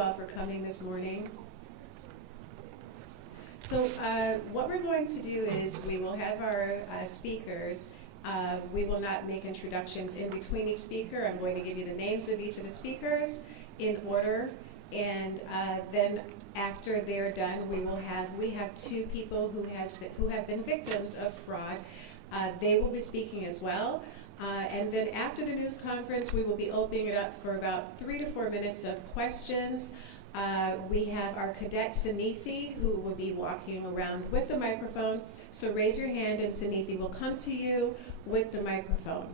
you all for coming this morning. So what we're going to do is we will have our speakers. We will not make introductions in between each speaker. I'm going to give you the names of each of the speakers in order, and then after they're done, we have two people who have been victims of fraud. They will be speaking as well. And then after the news conference, we will be opening it up for about 3 to 4 minutes of questions. We have our cadet Sanithi, who will be walking around with the microphone. So raise your hand and Sanithi will come to you with the microphone.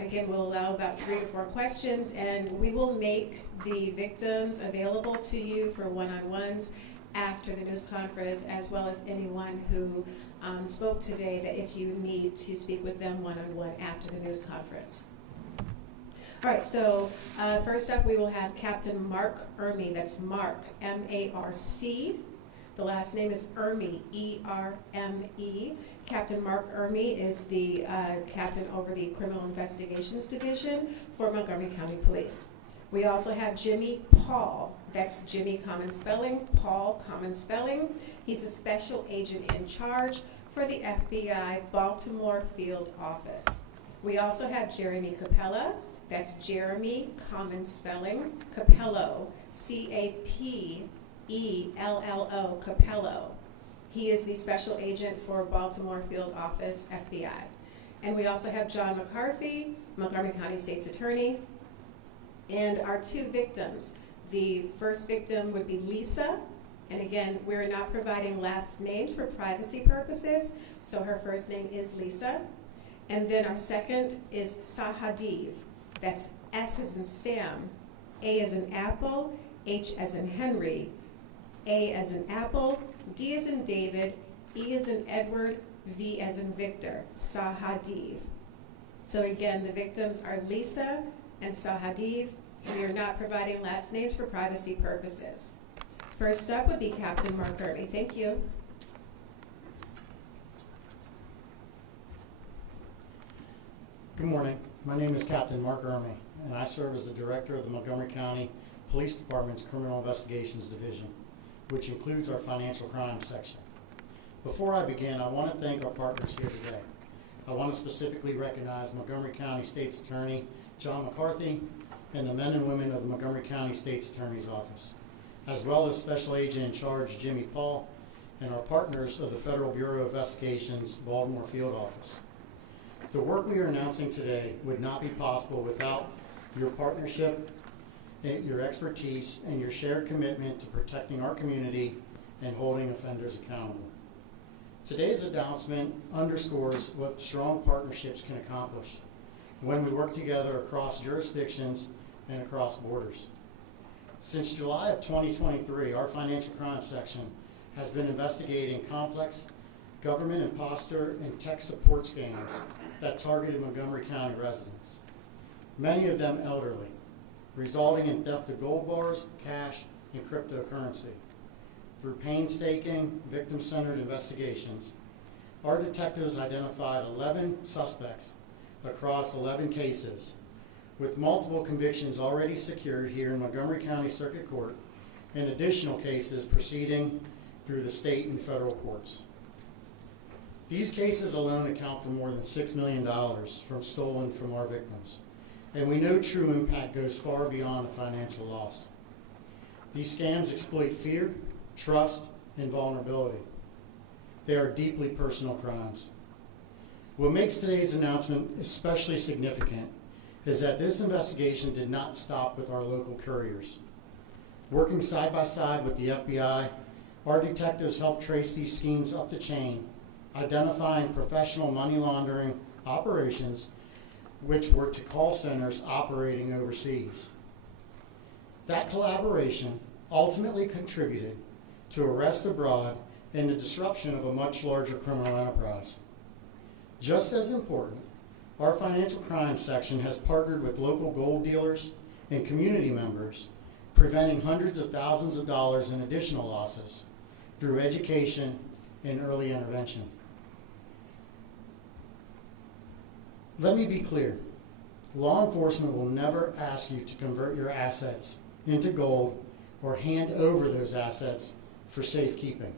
Again, we'll allow about 3 to 4 questions, and we will make the victims available to you for one-on-ones after the news conference, as well as anyone who spoke today, that if you need to speak with them one-on-one after the news conference. All right, so first up we will have Captain Mark Ermey. That's Mark, M-A-R-C. The last name is Ermey, E-R-M-E. Captain Mark Ermey is the captain over the Criminal Investigations Division for Montgomery County Police. We also have Jimmy Paul. That's Jimmy common spelling, Paul common spelling. He's the special agent in charge for the FBI Baltimore Field Office. We also have Jeremy Capella. That's Jeremy common spelling, Capello, C-A-P-E-L-L-O, Capello. He is the special agent for Baltimore Field Office, FBI. And we also have John McCarthy, Montgomery County State's Attorney. And our two victims. The first victim would be Lisa. And again, we're not providing last names for privacy purposes, so her first name is Lisa. And then our second is Sahadev. That's S as in Sam, A as in Apple, H as in Henry, A as in Apple, D as in David, E as in Edward, V as in Victor, Sahadev. So again, the victims are Lisa and Sahadev. We are not providing last names for privacy purposes. First up would be Captain Mark Ermey. Thank you. Good morning. My name is Captain Mark Ermey, and I serve as the Director of the Montgomery County Police Department's Criminal Investigations Division, which includes our Financial Crime section. Before I begin, I want to thank our partners here today. I want to specifically recognize Montgomery County State's Attorney John McCarthy and the men and women of the Montgomery County State's Attorney's Office, as well as Special Agent in Charge Jimmy Paul and our partners of the Federal Bureau of Investigations Baltimore Field Office. The work we are announcing today would not be possible without your partnership, your expertise, and your shared commitment to protecting our community and holding offenders accountable. Today's announcement underscores what strong partnerships can accomplish when we work together across jurisdictions and across borders. Since July of 2023, our Financial Crime section has been investigating complex government imposter and tech support scams that targeted Montgomery County residents, many of them elderly, resulting in theft of gold bars, cash, and cryptocurrency. Through painstaking, victim-centered investigations, our detectives identified 11 suspects across 11 cases, with multiple convictions already secured here in Montgomery County Circuit Court and additional cases proceeding through the state and federal courts. These cases alone account for more than $6 million stolen from our victims, and we know true impact goes far beyond a financial loss. These scams exploit fear, trust, and vulnerability. They are deeply personal crimes. What makes today's announcement especially significant is that this investigation did not stop with our local couriers. Working side by side with the FBI, our detectives helped trace these schemes up the chain, identifying professional money laundering operations which were to call centers operating overseas. That collaboration ultimately contributed to arrests abroad and the disruption of a much larger criminal enterprise. Just as important, our Financial Crime section has partnered with local gold dealers and community members, preventing hundreds of thousands of dollars in additional losses through education and early intervention. Let me be clear. Law enforcement will never ask you to convert your assets into gold or hand over those assets for safekeeping.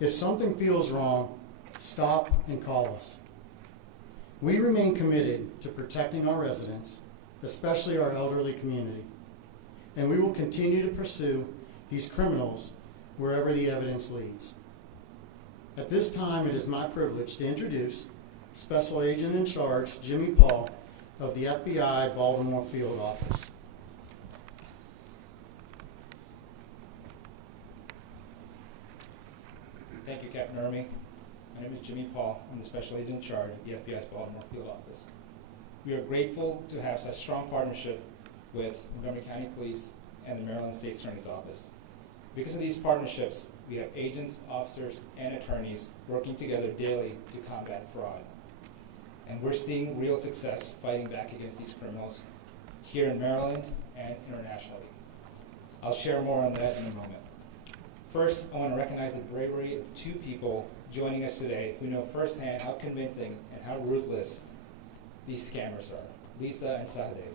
If something feels wrong, stop and call us. We remain committed to protecting our residents, especially our elderly community, and we will continue to pursue these criminals wherever the evidence leads. At this time, it is my privilege to introduce Special Agent in Charge Jimmy Paul of the FBI Baltimore Field Office. Thank you, Captain Ermy. My name is Jimmy Paul. I'm the Special Agent in Charge of the FBI's Baltimore Field Office. We are grateful to have such strong partnership with Montgomery County Police and the Maryland State Attorney's Office. Because of these partnerships, we have agents, officers, and attorneys working together daily to combat fraud. And we're seeing real success fighting back against these criminals here in Maryland and internationally. I'll share more on that in a moment. First, I want to recognize the bravery of two people joining us today who know firsthand how convincing and how ruthless these scammers are, Lisa and Sahadev.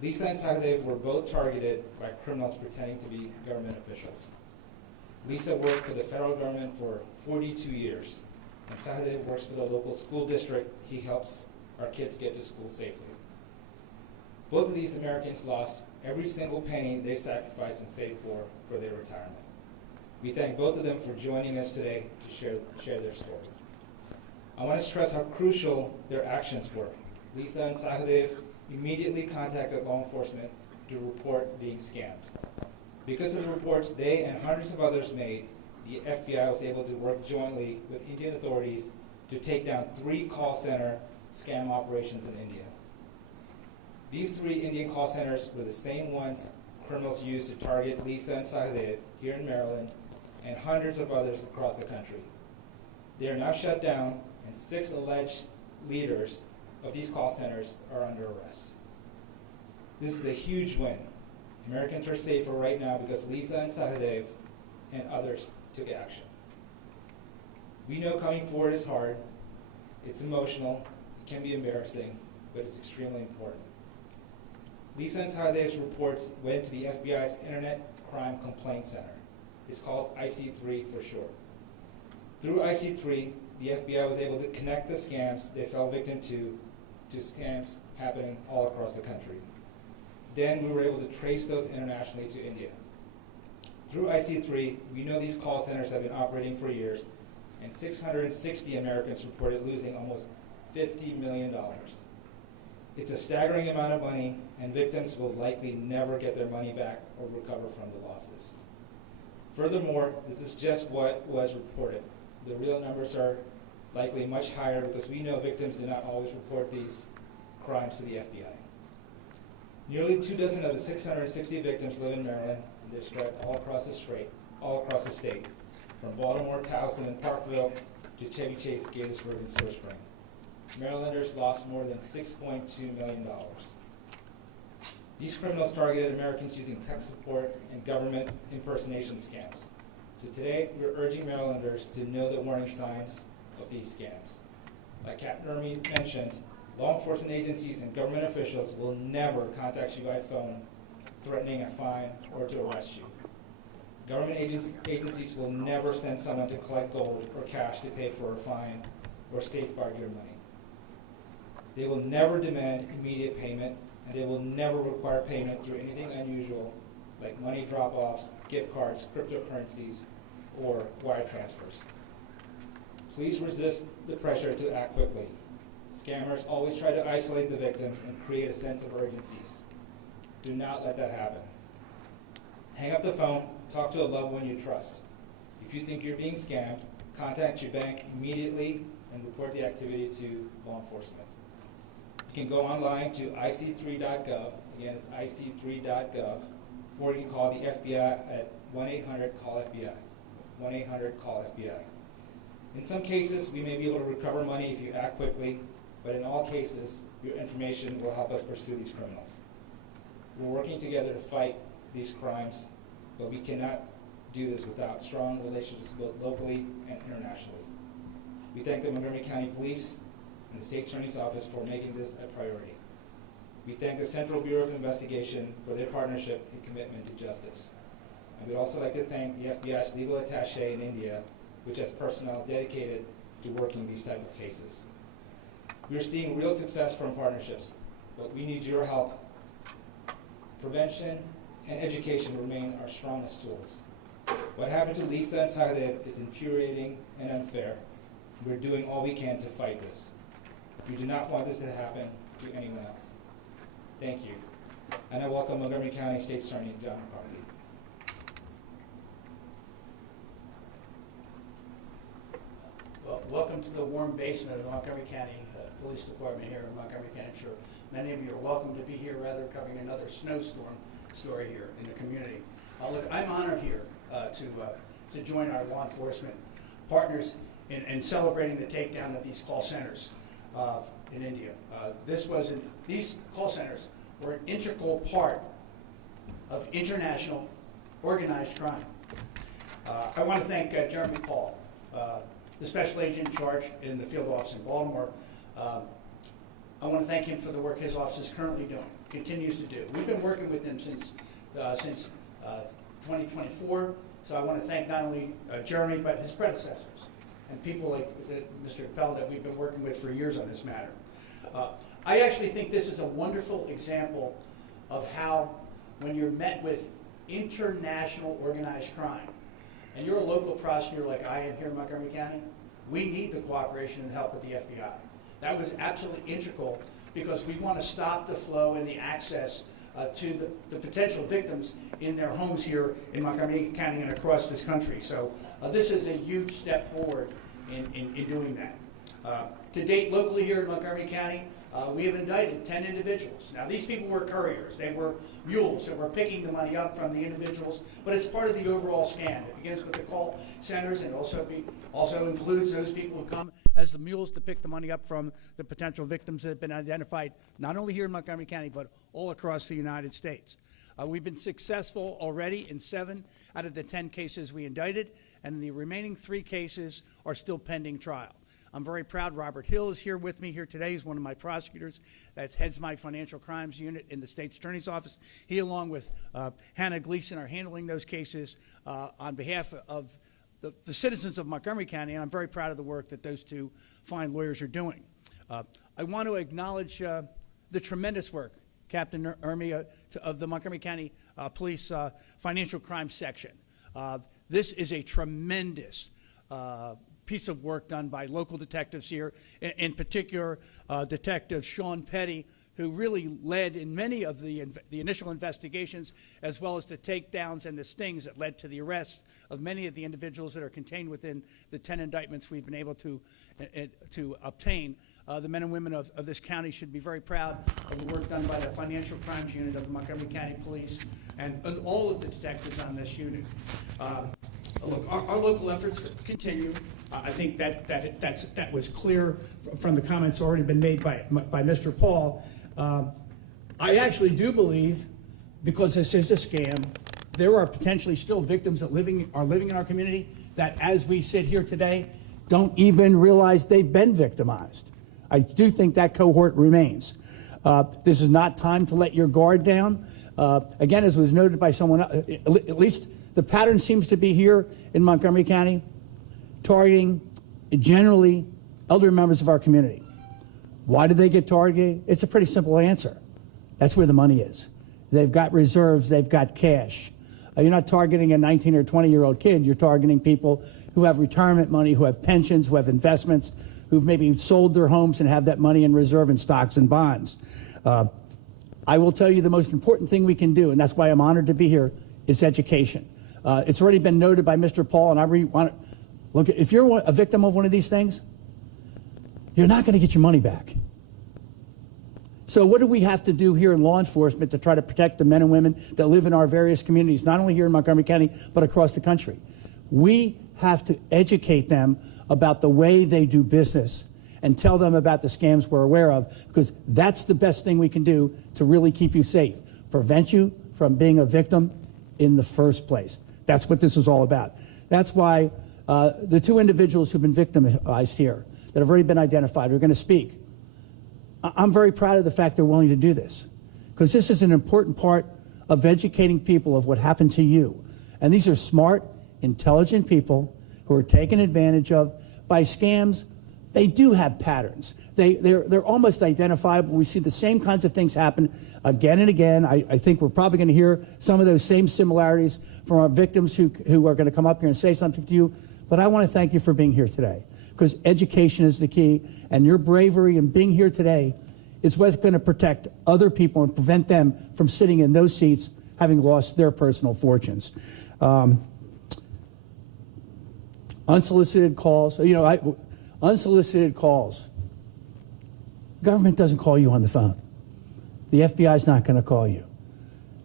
Lisa and Sahadev were both targeted by criminals pretending to be government officials. Lisa worked for the federal government for 42 years, and Sahadev works for the local school district. He helps our kids get to school safely. Both of these Americans lost every single penny they sacrificed and saved for their retirement. We thank both of them for joining us today to share their story. I want to stress how crucial their actions were. Lisa and Sahadev immediately contacted law enforcement to report being scammed. Because of the reports they and hundreds of others made, the FBI was able to work jointly with Indian authorities to take down 3 call center scam operations in India. These 3 Indian call centers were the same ones criminals used to target Lisa and Sahadev here in Maryland and hundreds of others across the country. They are now shut down, and 6 alleged leaders of these call centers are under arrest. This is a huge win. Americans are safer right now because Lisa and Sahadev and others took action. We know coming forward is hard, it's emotional, it can be embarrassing, but it's extremely important. Lisa and Sahadev's reports went to the FBI's Internet Crime Complaint Center. It's called IC3 for short. Through IC3, the FBI was able to connect the scams they fell victim to scams happening all across the country. Then we were able to trace those internationally to India. Through IC3, we know these call centers have been operating for years, and 660 Americans reported losing almost $50 million. It's a staggering amount of money, and victims will likely never get their money back or recover from the losses. Furthermore, this is just what was reported. The real numbers are likely much higher because we know victims do not always report these crimes to the FBI. Nearly 24 of the 660 victims live in Maryland, and they're spread all across the state, from Baltimore, Towson, and Parkville to Chevy Chase, Gaithersburg, and Silver Spring. Marylanders lost more than $6.2 million. These criminals targeted Americans using tech support and government impersonation scams. So today, we're urging Marylanders to know the warning signs of these scams. Like Captain Ermy mentioned, law enforcement agencies and government officials will never contact you by phone threatening a fine or to arrest you. Government agencies will never send someone to collect gold or cash to pay for a fine or safeguard your money. They will never demand immediate payment, and they will never require payment through anything unusual like money drop-offs, gift cards, cryptocurrencies, or wire transfers. Please resist the pressure to act quickly. Scammers always try to isolate the victims and create a sense of urgency. Do not let that happen. Hang up the phone, talk to a loved one you trust. If you think you're being scammed, contact your bank immediately and report the activity to law enforcement. You can go online to ic3.gov, again it's ic3.gov, or you can call the FBI at 1-800-CALL-FBI, 1-800-CALL-FBI. In some cases, we may be able to recover money if you act quickly, but in all cases, your information will help us pursue these criminals. We're working together to fight these crimes, but we cannot do this without strong relationships both locally and internationally. We thank the Montgomery County Police and the State Attorney's Office for making this a priority. We thank the Central Bureau of Investigation for their partnership and commitment to justice. And we'd also like to thank the FBI's legal attaché in India, which has personnel dedicated to working these type of cases. We are seeing real success from partnerships, but we need your help. Prevention and education remain our strongest tools. What happened to Lisa and Sahadev is infuriating and unfair. We're doing all we can to fight this. We do not want this to happen to anyone else. Thank you. And I welcome Montgomery County State's Attorney John McCarthy. Well, welcome to the warm basement of the Montgomery County Police Department here in Montgomery County. I'm sure many of you are welcome to be here, rather covering another snowstorm story here in the community. Look, I'm honored here to join our law enforcement partners in celebrating the takedown of these call centers in India. These call centers were an integral part of international organized crime. I want to thank Jeremy Paul, the special agent in charge in the field office in Baltimore. I want to thank him for the work his office is currently doing, continues to do. We've been working with him since 2024, so I want to thank not only Jeremy, but his predecessors and people like Mr. Capel that we've been working with for years on this matter. I actually think this is a wonderful example of how, when you're met with international organized crime, and you're a local prosecutor like I am here in Montgomery County, we need the cooperation and help of the FBI. That was absolutely integral because we want to stop the flow and the access to the potential victims in their homes here in Montgomery County and across this country. So this is a huge step forward in doing that. To date, locally here in Montgomery County, we have indicted 10 individuals. Now, these people were couriers. They were mules that were picking the money up from the individuals, but it's part of the overall scam. It begins with the call centers and also includes those people who come as the mules to pick the money up from the potential victims that have been identified not only here in Montgomery County, but all across the United States. We've been successful already in 7 out of the 10 cases we indicted, and the remaining 3 cases are still pending trial. I'm very proud Robert Hill is here with me here today. He's one of my prosecutors that heads my financial crimes unit in the State's Attorney's Office. He, along with Hannah Gleason, are handling those cases on behalf of the citizens of Montgomery County, and I'm very proud of the work that those 2 fine lawyers are doing. I want to acknowledge the tremendous work Captain Ermy of the Montgomery County Police Financial Crime Section. This is a tremendous piece of work done by local detectives here, in particular Detective Sean Petty, who really led in many of the initial investigations, as well as the takedowns and the stings that led to the arrests of many of the individuals that are contained within the 10 indictments we've been able to obtain. The men and women of this county should be very proud of the work done by the Financial Crimes Unit of the Montgomery County Police and all of the detectives on this unit. Look, our local efforts continue. I think that was clear from the comments already been made by Mr. Paul. I actually do believe, because this is a scam, there are potentially still victims that are living in our community that, as we sit here today, don't even realize they've been victimized. I do think that cohort remains. This is not time to let your guard down. Again, as was noted by someone else, at least the pattern seems to be here in Montgomery County, targeting generally elder members of our community. Why do they get targeted? It's a pretty simple answer. That's where the money is. They've got reserves, they've got cash. You're not targeting a 19 or 20-year-old kid. You're targeting people who have retirement money, who have pensions, who have investments, who've maybe sold their homes and have that money in reserve in stocks and bonds. I will tell you the most important thing we can do, and that's why I'm honored to be here, is education. It's already been noted by Mr. Paul, and I want to look, if you're a victim of one of these things, you're not going to get your money back. So what do we have to do here in law enforcement to try to protect the men and women that live in our various communities, not only here in Montgomery County, but across the country? We have to educate them about the way they do business and tell them about the scams we're aware of, because that's the best thing we can do to really keep you safe, prevent you from being a victim in the first place. That's what this is all about. That's why the 2 individuals who've been victimized here that have already been identified are going to speak. I'm very proud of the fact they're willing to do this, because this is an important part of educating people of what happened to you And these are smart, intelligent people who are taken advantage of by scams. They do have patterns. They're almost identifiable. We see the same kinds of things happen again and again. I think we're probably going to hear some of those same similarities from our victims who are going to come up here and say something to you. But I want to thank you for being here today, because education is the key, and your bravery in being here today is what's going to protect other people and prevent them from sitting in those seats having lost their personal fortunes. Unsolicited calls, unsolicited calls. Government doesn't call you on the phone. The FBI is not going to call you.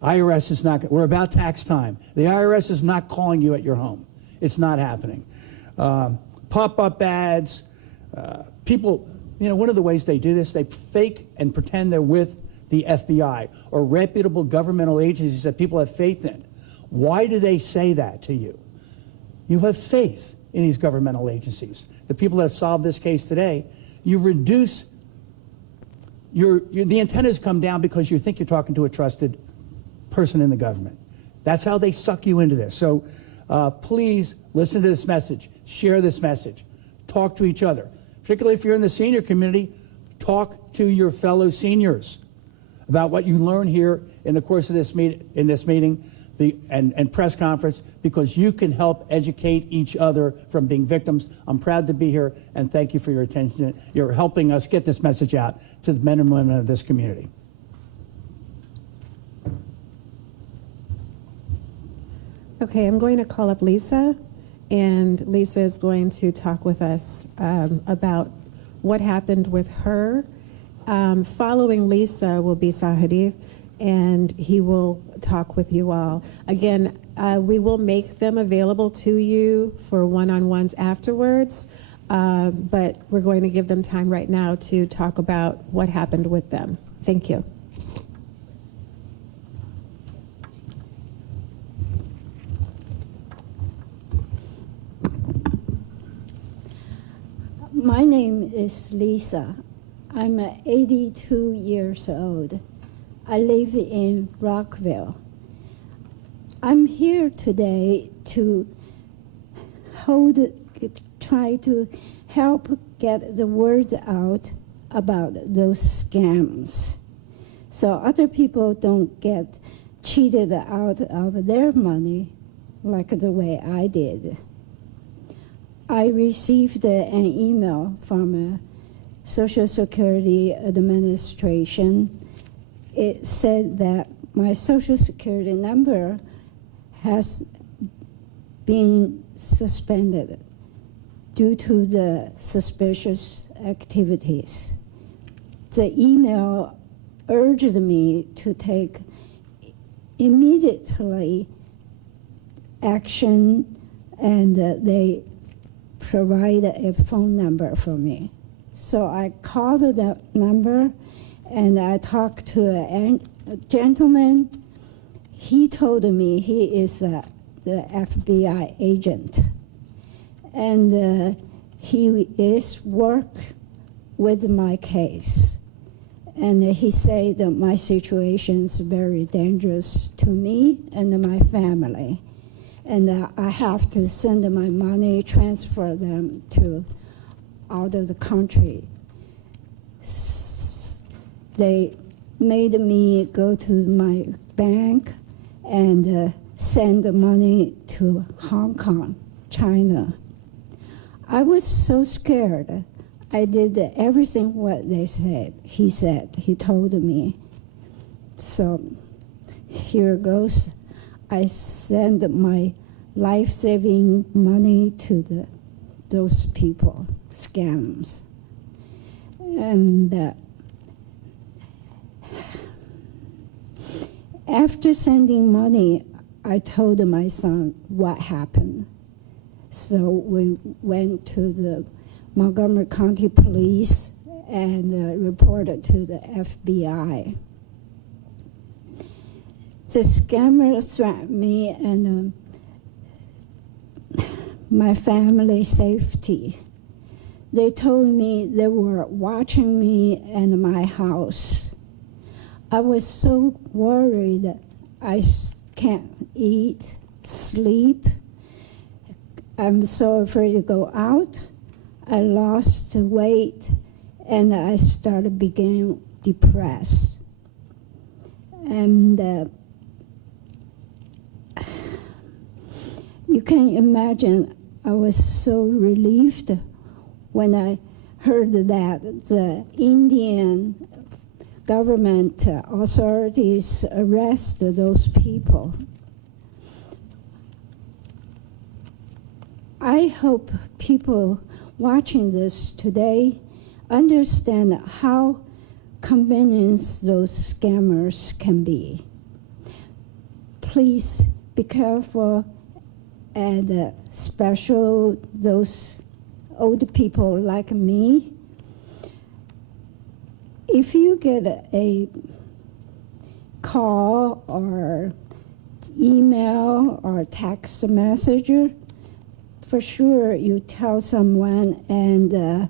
IRS is not. We're about tax time. The IRS is not calling you at your home. It's not happening. Pop-up ads. People, one of the ways they do this, they fake and pretend they're with the FBI or reputable governmental agencies that people have faith in. Why do they say that to you? You have faith in these governmental agencies. The people that have solved this case today, you reduce the antennas come down because you think you're talking to a trusted person in the government. That's how they suck you into this. So please listen to this message, share this message, talk to each other. Particularly if you're in the senior community, talk to your fellow seniors about what you learn here in the course of this meeting and press conference, because you can help educate each other from being victims. I'm proud to be here, and thank you for your attention. You're helping us get this message out to the men and women of this community. Okay, I'm going to call up Lisa, and Lisa is going to talk with us about what happened with her. Following Lisa will be Sahadev, and he will talk with you all. Again, we will make them available to you for one-on-ones afterwards, but we're going to give them time right now to talk about what happened with them. Thank you. My name is Lisa. I'm 82 years old. I live in Rockville. I'm here today to try to help get the word out about those scams, so other people don't get cheated out of their money like the way I did. I received an email from a Social Security Administration. It said that my Social Security number has been suspended due to the suspicious activities. The email urged me to take immediately action, and they provided a phone number for me. So I called that number, and I talked to a gentleman. He told me he is the FBI agent, and he is work with my case. And he said that my situation is very dangerous to me and my family, and I have to send my money, transfer them to out of the country. They made me go to my bank and send the money to Hong Kong, China. I was so scared. I did everything what they said. He told me. So here goes. I send my life-saving money to those people, scams. And after sending money, I told my son what happened. So we went to the Montgomery County Police and reported to the FBI. The scammer threatened me and my family's safety. They told me they were watching me and my house. I was so worried I can't eat, sleep. I'm so afraid to go out. I lost weight, and I started becoming depressed. And you can imagine I was so relieved when I heard that the Indian government authorities arrested those people. I hope people watching this today understand how convenient those scammers can be. Please be careful, and special those old people like me. If you get a call or email or text message, for sure you tell someone and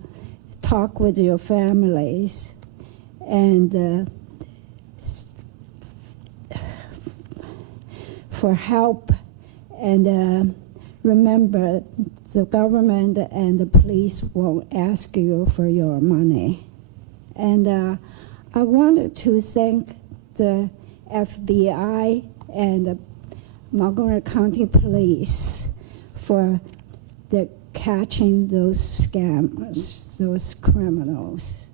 talk with your families and for help. And remember, the government and the police won't ask you for your money. And I wanted to thank the FBI and the Montgomery County Police for the catching those scammers, those criminals.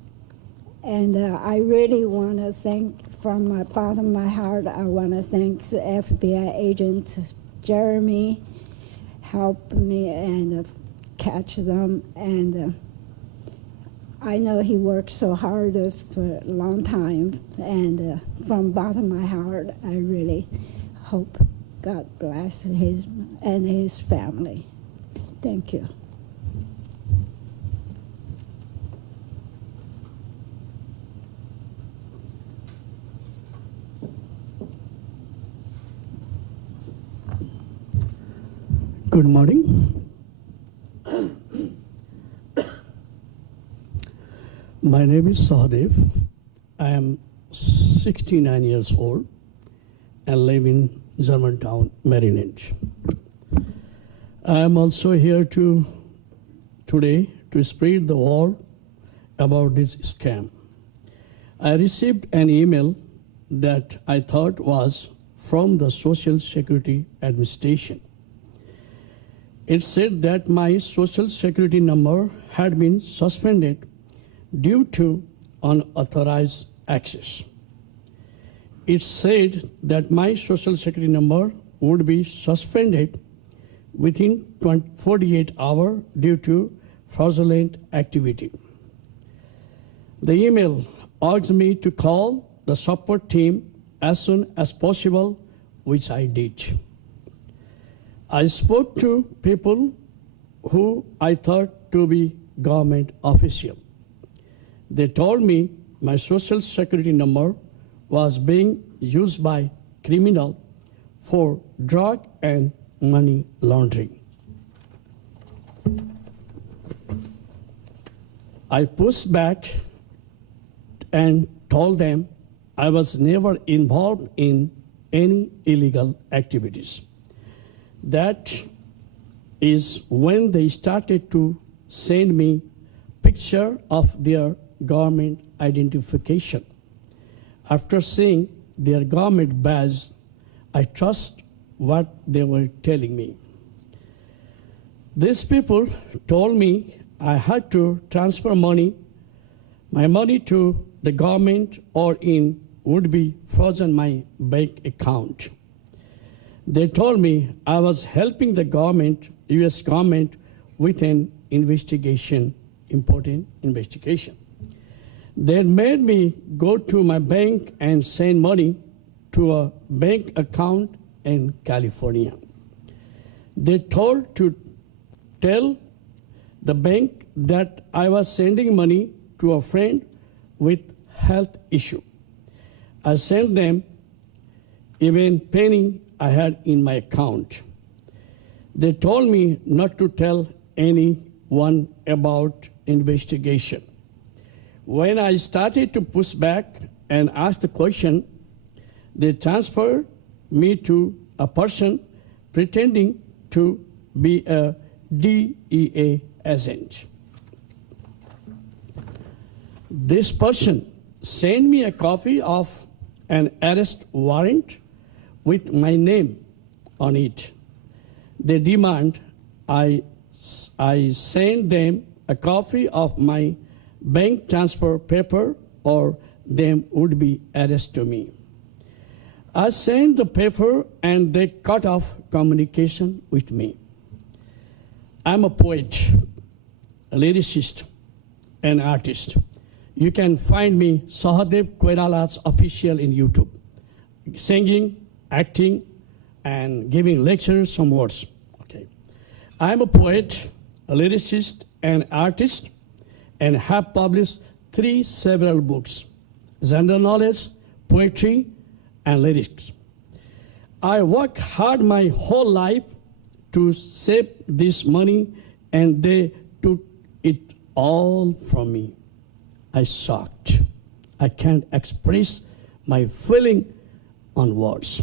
And I really want to thank, from my bottom of my heart, I want to thank the FBI agent Jeremy, helped me and catch them. And I know he worked so hard for a long time. And from bottom of my heart, I really hope God bless his and his family. Thank you. Good morning. My name is Sahadev. I am 69 years old and live in Germantown, Maryland. I am also here today to spread the word about this scam. I received an email that I thought was from the Social Security Administration. It said that my Social Security number had been suspended due to unauthorized access. It said that my Social Security number would be suspended within 48 hours due to fraudulent activity. The email urged me to call the support team as soon as possible, which I did. I spoke to people who I thought to be government officials. They told me my Social Security number was being used by criminals for drug and money laundering. I pushed back and told them I was never involved in any illegal activities. That is when they started to send me picture of their government identification. After seeing their government badge, I trust what they were telling me. These people told me I had to transfer my money to the government or it would be frozen my bank account. They told me I was helping the government, US government, with an investigation, important investigation. They made me go to my bank and send money to a bank account in California. They told to tell the bank that I was sending money to a friend with health issue. I sent them even penny I had in my account. They told me not to tell anyone about investigation. When I started to push back and ask the question, they transferred me to a person pretending to be a DEA agent. This person sent me a copy of an arrest warrant with my name on it. They demand I send them a copy of my bank transfer paper or they would be arrested to me. I sent the paper and they cut off communication with me. I'm a poet, a lyricist, an artist. You can find me Sahadev Koirala's official in YouTube, singing, acting, and giving lectures, some words. Okay. I'm a poet, a lyricist, an artist, and have published 3 several books, general knowledge, poetry, and lyrics. I worked hard my whole life to save this money, and they took it all from me. I shocked. I can't express my feeling on words.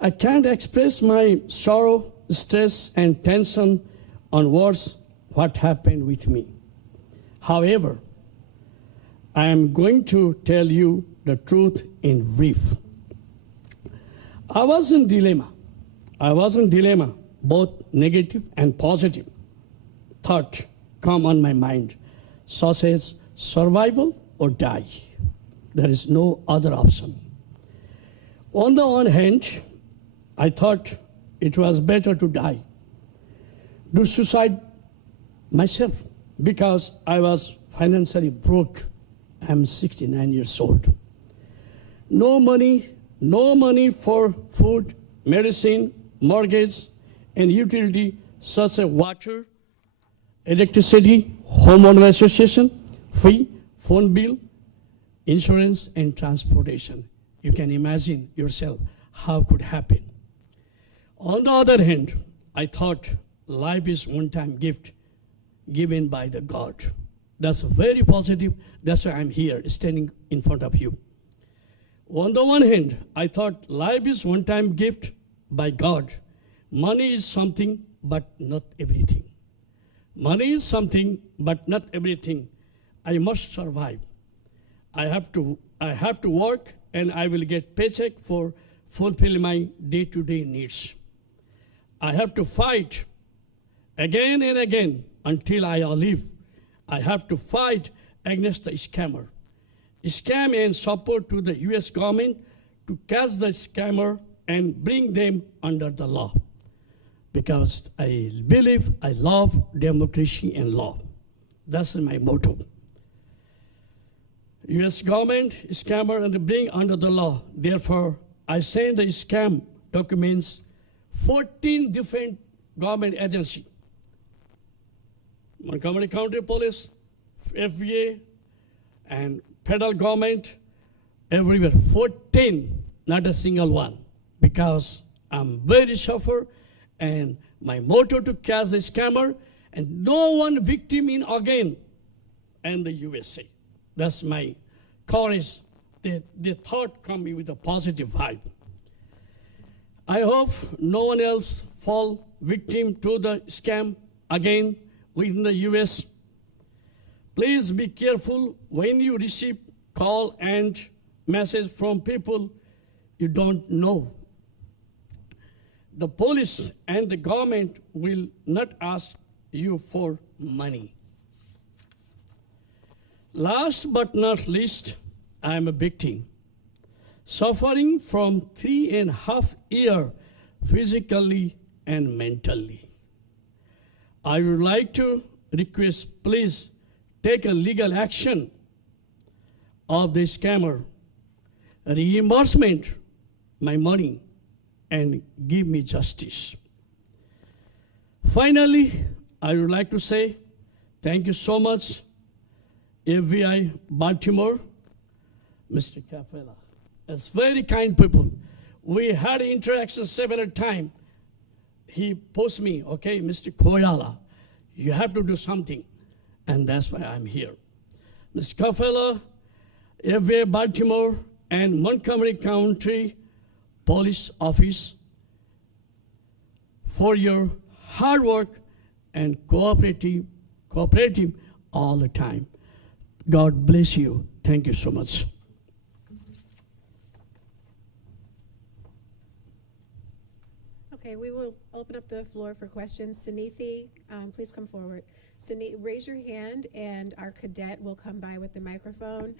I can't express my sorrow, stress, and tension on words what happened with me. However, I am going to tell you the truth in brief. I was in dilemma. Both negative and positive thought come on my mind, such as survival or die. There is no other option. On the one hand, I thought it was better to die, do suicide myself, because I was financially broke. I'm 69 years old. No money for food, medicine, mortgage, and utility such as water, electricity, homeowner association, fee, phone bill, insurance, and transportation. You can imagine yourself how could happen. On the other hand, I thought life is one-time gift given by the God. That's very positive. That's why I'm here standing in front of you. On the one hand, I thought life is one-time gift by God. Money is something, but not everything. Money is something, but not everything. I must survive. I have to work, and I will get paycheck for fulfill my day-to-day needs. I have to fight again and again until I live. I have to fight against the scammer. Scam and support to the U.S. government to catch the scammer and bring them under the law. Because I believe I love democracy and law. That's my motto. U.S. government, scammer, and bring under the law. Therefore, I send the scam documents 14 different government agencies. Montgomery County Police, FBI, and federal government, everywhere. 14, not a single one. Because I'm very suffer, and my motto to catch the scammer, and no one victim in again, and the USA. That's my courage. The thought come with a positive vibe. I hope no one else fall victim to the scam again within the US. Please be careful when you receive call and message from people you don't know. The police and the government will not ask you for money. Last but not least, I am a victim, suffering from 3.5 years physically and mentally. I would like to request, please take a legal action of the scammer, reimbursement my money, and give me justice. Finally, I would like to say thank you so much, FBI Baltimore, Mr. Capella. It's very kind people. We had interaction several times. He posed me, okay, Mr. Koirala, you have to do something. And that's why I'm here. Mr. Capella, FBI Baltimore, and Montgomery County Police Office, for your hard work and cooperative all the time. God bless you. Thank you so much. Okay, we will open up the floor for questions. Sanithi, please come forward. Raise your hand, and our cadet will come by with the microphone.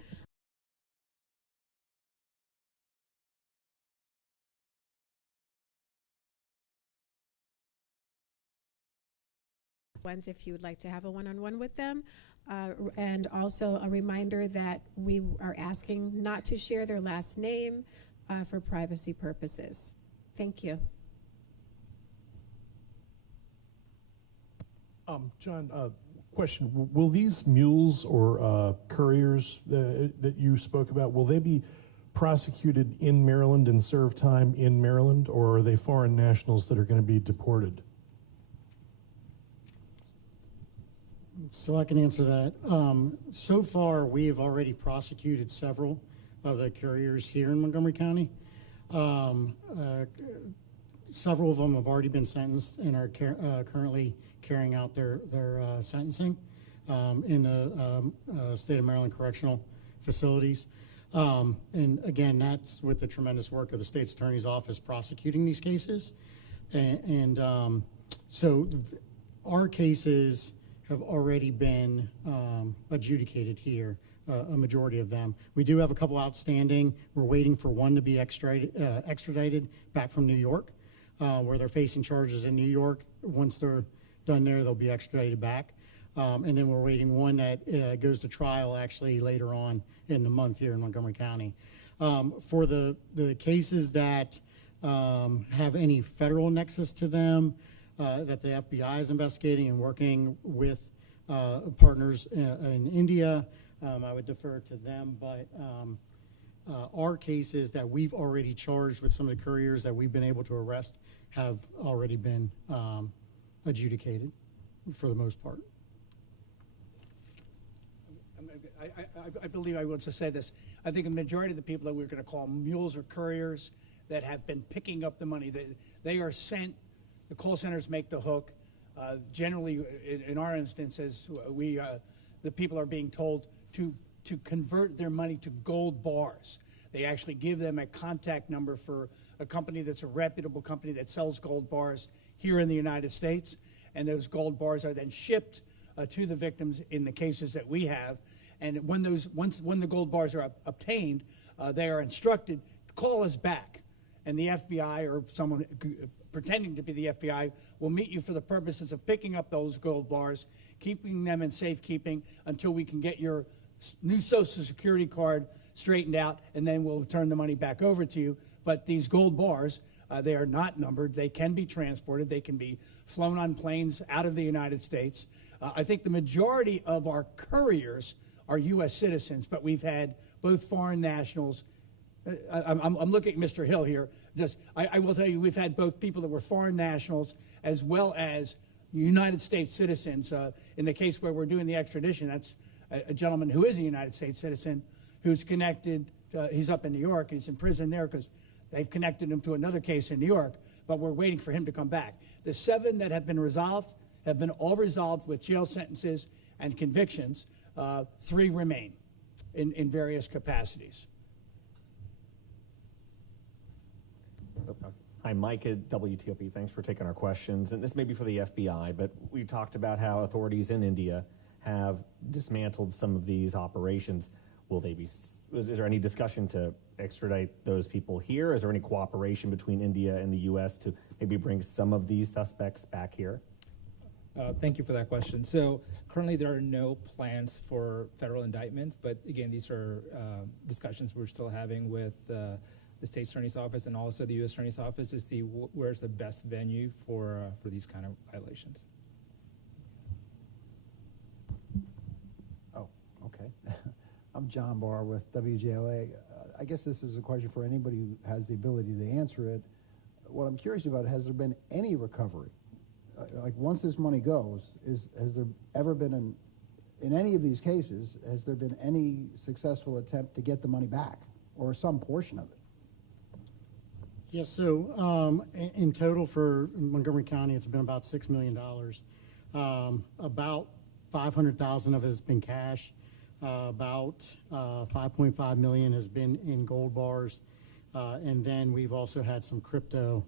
Ones if you would like to have a one-on-one with them. And also a reminder that we are asking not to share their last name for privacy purposes. Thank you. John, question. Will these mules or couriers that you spoke about, will they be prosecuted in Maryland and serve time in Maryland, or are they foreign nationals that are going to be deported? So I can answer that. So far, we have already prosecuted several of the couriers here in Montgomery County. Several of them have already been sentenced and are currently carrying out their sentencing in the state of Maryland correctional facilities. And again, that's with the tremendous work of the state's attorney's office prosecuting these cases. So our cases have already been adjudicated here, a majority of them. We do have a couple outstanding. We're waiting for one to be extradited back from New York, where they're facing charges in New York. Once they're done there, they'll be extradited back. And then we're waiting one that goes to trial actually later on in the month here in Montgomery County. For the cases that have any federal nexus to them, that the FBI is investigating and working with partners in India, I would defer to them. But our cases that we've already charged with some of the couriers that we've been able to arrest have already been adjudicated for the most part. I believe I want to say this. I think the majority of the people that we're going to call mules or couriers that have been picking up the money, they are sent. The call centers make the hook. Generally, in our instances, the people are being told to convert their money to gold bars. They actually give them a contact number for a company that's a reputable company that sells gold bars here in the United States, and those gold bars are then shipped to the victims in the cases that we have. And when the gold bars are obtained, they are instructed to call us back, and the FBI or someone pretending to be the FBI will meet you for the purposes of picking up those gold bars, keeping them in safekeeping until we can get your new Social Security card straightened out, and then we'll turn the money back over to you. But these gold bars, they are not numbered. They can be transported. They can be flown on planes out of the United States. I think the majority of our couriers are U.S. citizens, but we've had both foreign nationals. I'm looking at Mr. Hill here. I will tell you, we've had both people that were foreign nationals as well as United States citizens. In the case where we're doing the extradition, that's a gentleman who is a United States citizen who's connected. He's up in New York. He's in prison there because they've connected him to another case in New York, but we're waiting for him to come back. The 7 that have been resolved have been all resolved with jail sentences and convictions. 3 remain in various capacities. Hi, Mike at WTOP. Thanks for taking our questions. And this may be for the FBI, but we talked about how authorities in India have dismantled some of these operations. Is there any discussion to extradite those people here? Is there any cooperation between India and the U.S. to maybe bring some of these suspects back here? Thank you for that question. So currently there are no plans for federal indictments, but again, these are discussions we're still having with the State Attorney's Office and also the U.S. Attorney's Office to see where's the best venue for these kind of violations. Oh, okay. I'm John Barr with WJLA. I guess this is a question for anybody who has the ability to answer it. What I'm curious about, has there been any recovery? Like once this money goes, has there ever been, in any of these cases, has there been any successful attempt to get the money back or some portion of it? Yes, so in total for Montgomery County, it's been about $6 million. About 500,000 of it has been cash. About 5.5 million has been in gold bars. And then we've also had some crypto,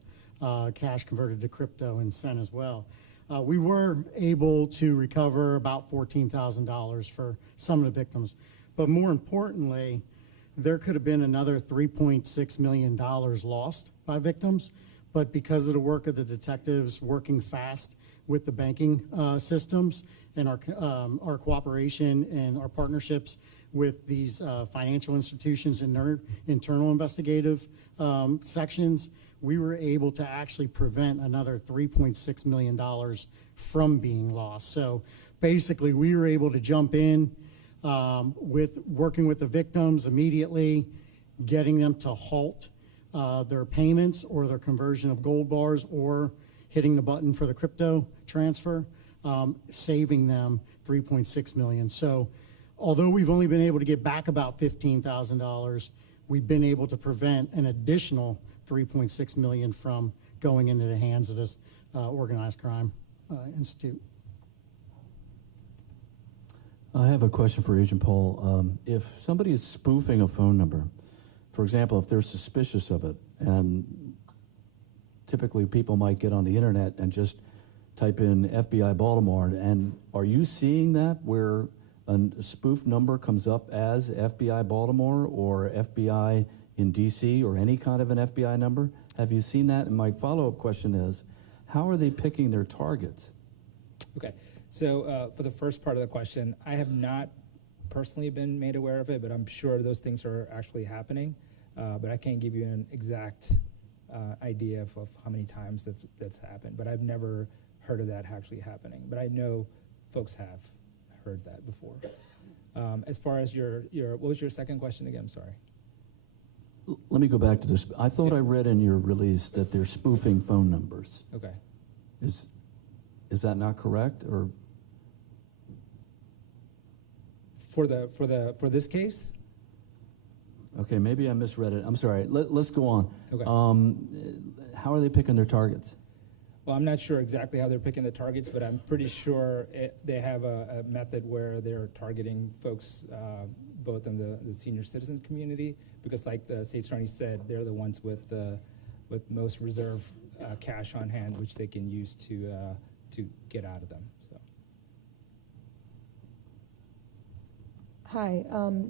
cash converted to crypto and sent as well. We were able to recover about $14,000 for some of the victims. But more importantly, there could have been another $3.6 million lost by victims, but because of the work of the detectives working fast with the banking systems and our cooperation and our partnerships with these financial institutions and their internal investigative sections, we were able to actually prevent another $3.6 million from being lost. So basically, we were able to jump in with working with the victims immediately, getting them to halt their payments or their conversion of gold bars or hitting the button for the crypto transfer, saving them $3.6 million. So although we've only been able to get back about $15,000, we've been able to prevent an additional $3.6 million from going into the hands of this organized crime institute. I have a question for Agent Paul. If somebody is spoofing a phone number, for example, if they're suspicious of it, and typically people might get on the internet and just type in FBI Baltimore, and are you seeing that where a spoof number comes up as FBI Baltimore or FBI in DC or any kind of an FBI number? Have you seen that? And my follow-up question is, how are they picking their targets? Okay, so for the first part of the question, I have not personally been made aware of it, but I'm sure those things are actually happening. But I can't give you an exact idea of how many times that's happened. But I've never heard of that actually happening. But I know folks have heard that before. As far as your what was your second question again? I'm sorry. Let me go back to this. I thought I read in your release that they're spoofing phone numbers. Okay. Is that not correct, or? For this case? Okay, maybe I misread it. I'm sorry. Let's go on. Okay. How are they picking their targets? Well, I'm not sure exactly how they're picking the targets, but I'm pretty sure they have a method where they're targeting folks both in the senior citizen community, because like the state attorney said, they're the ones with most reserve cash on hand, which they can use to get out of them. So. Hi,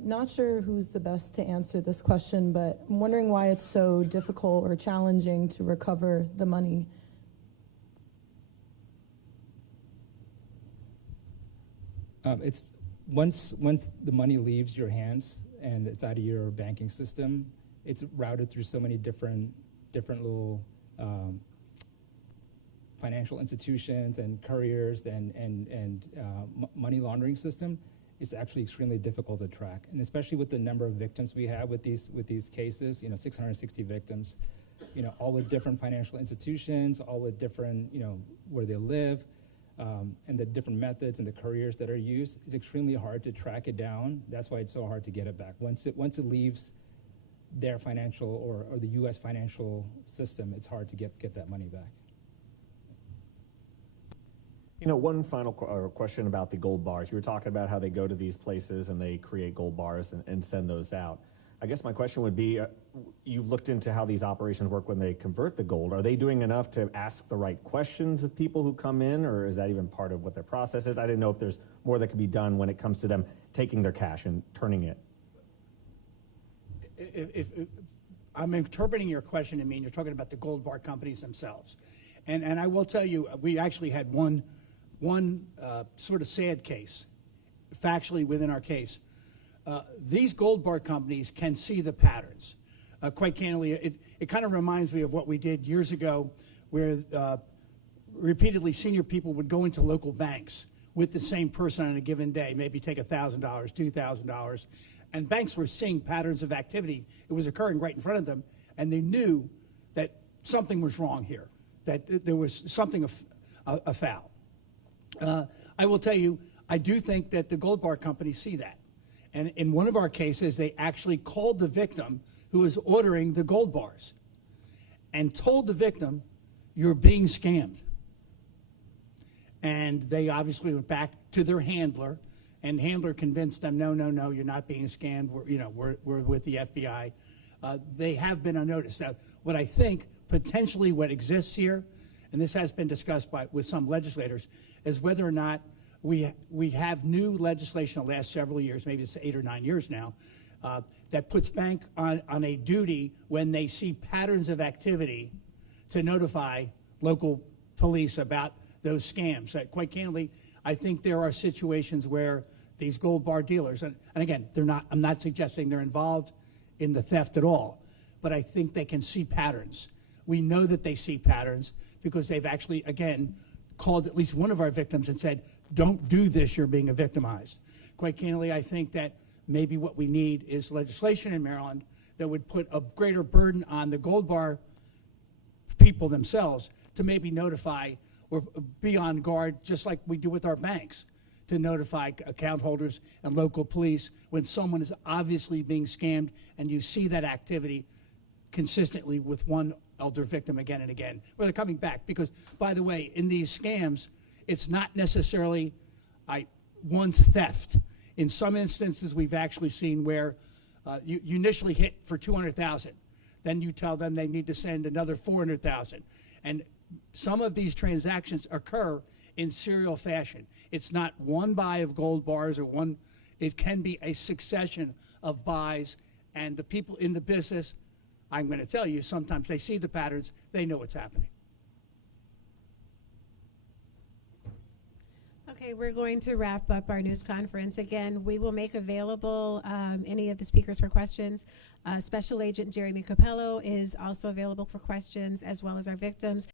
not sure who's the best to answer this question, but I'm wondering why it's so difficult or challenging to recover the money. It's once the money leaves your hands and it's out of your banking system, it's routed through so many different little financial institutions and couriers and money laundering system. It's actually extremely difficult to track, and especially with the number of victims we have with these cases. 660 victims. All with different financial institutions, all with different where they live. And the different methods and the couriers that are used, it's extremely hard to track it down. That's why it's so hard to get it back. Once it leaves their financial or the U.S. financial system, it's hard to get that money back. One final question about the gold bars. You were talking about how they go to these places and they create gold bars and send those out. I guess my question would be, you've looked into how these operations work when they convert the gold. Are they doing enough to ask the right questions of people who come in, or is that even part of what their process is? I didn't know if there's more that could be done when it comes to them taking their cash and turning it. If I'm interpreting your question to mean you're talking about the gold bar companies themselves. And I will tell you, we actually had one sort of sad case, factually within our case. These gold bar companies can see the patterns. Quite candidly, it kind of reminds me of what we did years ago, where repeatedly senior people would go into local banks with the same person on a given day, maybe take $1,000, $2,000, and banks were seeing patterns of activity. It was occurring right in front of them, and they knew that something was wrong here, that there was something afoul. I will tell you, I do think that the gold bar companies see that. And in one of our cases, they actually called the victim who was ordering the gold bars. and told the victim, "You're being scammed." And they obviously went back to their handler, and handler convinced them, no, you're not being scammed. We're with the FBI. They have been unnoticed. Now, what I think potentially what exists here, and this has been discussed with some legislators, is whether or not we have new legislation the last several years, maybe it's 8 or 9 years now, that puts bank on a duty when they see patterns of activity to notify local police about those scams. Quite candidly, I think there are situations where these gold bar dealers, and again, I'm not suggesting they're involved in the theft at all, but I think they can see patterns. We know that they see patterns because they've actually, again, called at least one of our victims and said, "Don't do this, you're being victimized." Quite candidly, I think that maybe what we need is legislation in Maryland that would put a greater burden on the gold bar people themselves to maybe notify or be on guard, just like we do with our banks, to notify account holders and local police when someone is obviously being scammed and you see that activity consistently with one elder victim again and again, where they're coming back. Because, by the way, in these scams, it's not necessarily one's theft. In some instances, we've actually seen where you initially hit for $200,000. Then you tell them they need to send another $400,000. And some of these transactions occur in serial fashion. It's not one buy of gold bars or one, it can be a succession of buys, and the people in the business, I'm going to tell you, sometimes they see the patterns, they know what's happening. Okay, we're going to wrap up our news conference. Again, we will make available any of the speakers for questions. Special Agent Jeremy Capello is also available for questions, as well as our victims.